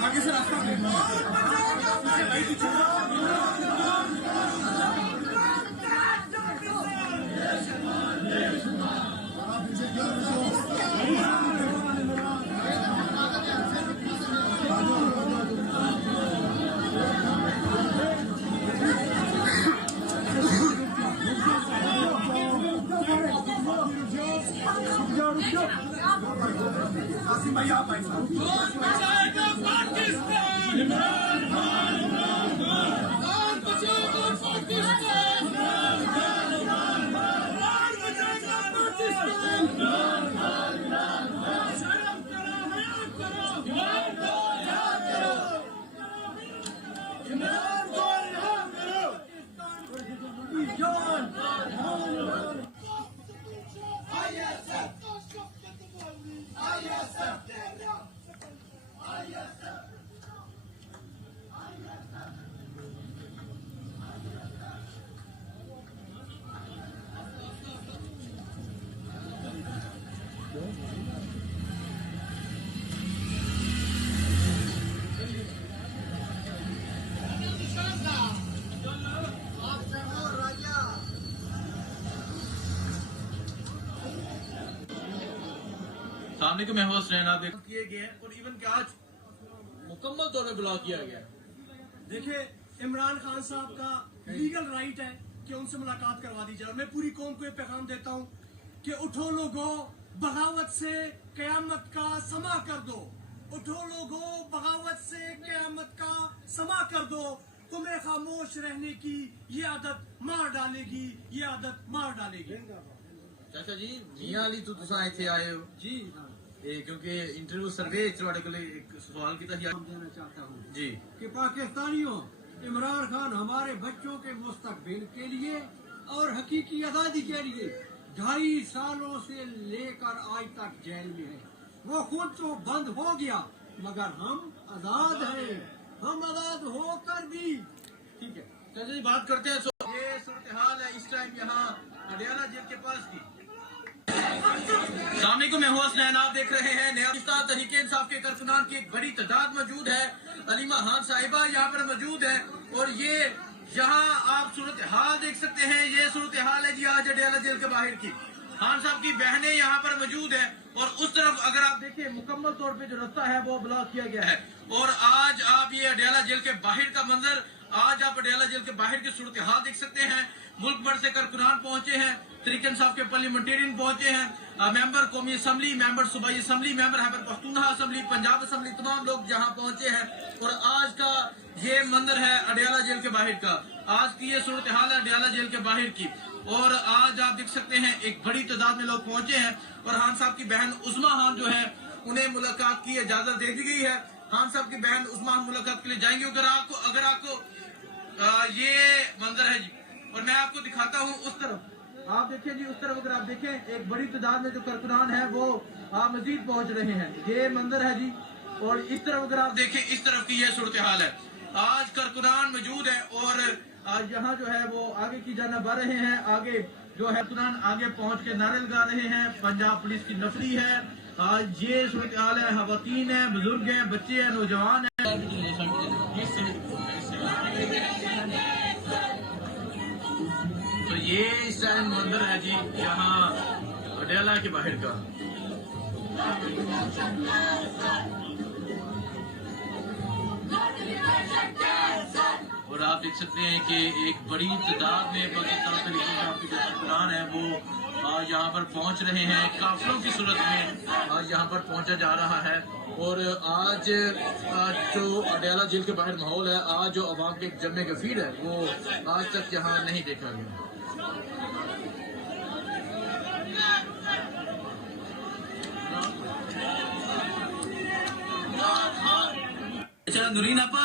आगे से रास्ता आसिम भाई आप भाई साहब सामने को मैं होस्ट रहना देख किए गए हैं और इवन के आज मुकम्मल तौर पर ब्लॉक किया गया। देखिए इमरान खान साहब का लीगल राइट है कि उनसे मुलाकात करवा दी जाए। मैं पूरी कौम को ये पैगाम देता हूँ कि उठो लोगों, बगावत से कयामत का समा कर दो। उठो लोगों, बगावत से कयामत का समा कर दो। तुम्हें खामोश रहने की ये आदत मार डालेगी, ये आदत मार डालेगी। चाचा जी मियां अली तो तुसा इथे आए हो जी क्योंकि इंटरव्यू सर्वे ਤੁਹਾਡੇ ਕੋਲ एक सवाल किया देना चाहता हूँ जी कि पाकिस्तानियों, इमरान खान हमारे बच्चों के मुस्तकबिल के लिए और हकीकी आजादी के लिए 2.5 सालों से लेकर आज तक जेल में है। वो खुद तो बंद हो गया मगर हम आजाद हैं, हम आजाद होकर भी। ठीक है चाचा जी बात करते हैं। ये सूरत हाल है इस टाइम यहाँ अडियाला जेल के पास की। सामने को मैं होस्ट नैन आप देख रहे हैं नया पाकिस्तान तहरीक इंसाफ के कारकुनान की एक बड़ी तादाद मौजूद है। अलीमा खान साहिबा यहाँ पर मौजूद है और ये यहाँ आप सूरत हाल देख सकते हैं। ये सूरत हाल है जी आज अडियाला जेल के बाहर की। खान साहब की बहनें यहाँ पर मौजूद है और उस तरफ अगर आप देखें मुकम्मल तौर पे जो रास्ता है वो ब्लॉक किया गया है। और आज आप ये अडियाला जेल के बाहर का मंजर, आज आप अडियाला जेल के बाहर की सूरत हाल देख सकते हैं। मुल्क भर से कारकुनान पहुंचे हैं, तहरीक इंसाफ के पार्लियामेंटेरियन पहुंचे हैं, मेंबर कौमी असम्बली, मेंबर सूबाई assembly, member Khyber Pakhtunkhwa assembly, Punjab assembly, तमाम लोग यहाँ पहुंचे हैं। और आज का ये मंजर है अडियाला जेल के बाहर का। आज की ये सूरत हाल है अडियाला जेल के बाहर की। और आज आप देख सकते हैं एक बड़ी तादाद में लोग पहुंचे हैं और खान साहब की बहन उस्मा खान जो है उन्हें मुलाकात की इजाजत दे दी गई है। खान साहब की बहन उस्मा खान मुलाकात के लिए जाएंगे। अगर आपको ये मंजर है जी और मैं आपको दिखाता हूँ उस तरफ। आप देखिए जी उस तरफ अगर आप देखें एक बड़ी तादाद में जो कारकुनान है वो मजीद पहुंच रहे हैं। ये मंजर है जी। और इस तरफ अगर आप देखें इस तरफ की ये सूरत हाल है। आज कारकुनान मौजूद है और आज यहाँ जो है वो आगे की जाना बढ़ रहे हैं। आगे जो है कारकुनान आगे पहुंच के नारे लगा रहे हैं। पंजाब पुलिस की नफरी है। आज ये सूरत हाल है। खवातीन है, बुजुर्ग है, बच्चे हैं, नौजवान है। तो ये इस टाइम मंदिर है जी यहाँ अडियाला के बाहर का। और आप देख सकते हैं कि एक बड़ी तादाद में पाकिस्तान तहरीक इंसाफ के जो कारकुनान है वो यहाँ पर पहुंच रहे हैं काफिलों की सूरत में। यहाँ पर पहुंचा जा रहा है और आज जो अडयाला जेल के बाहर माहौल है, आज जो अवाम के जमने का फीड है वो आज तक यहाँ नहीं देखा गया। अच्छा, नुरीन आपा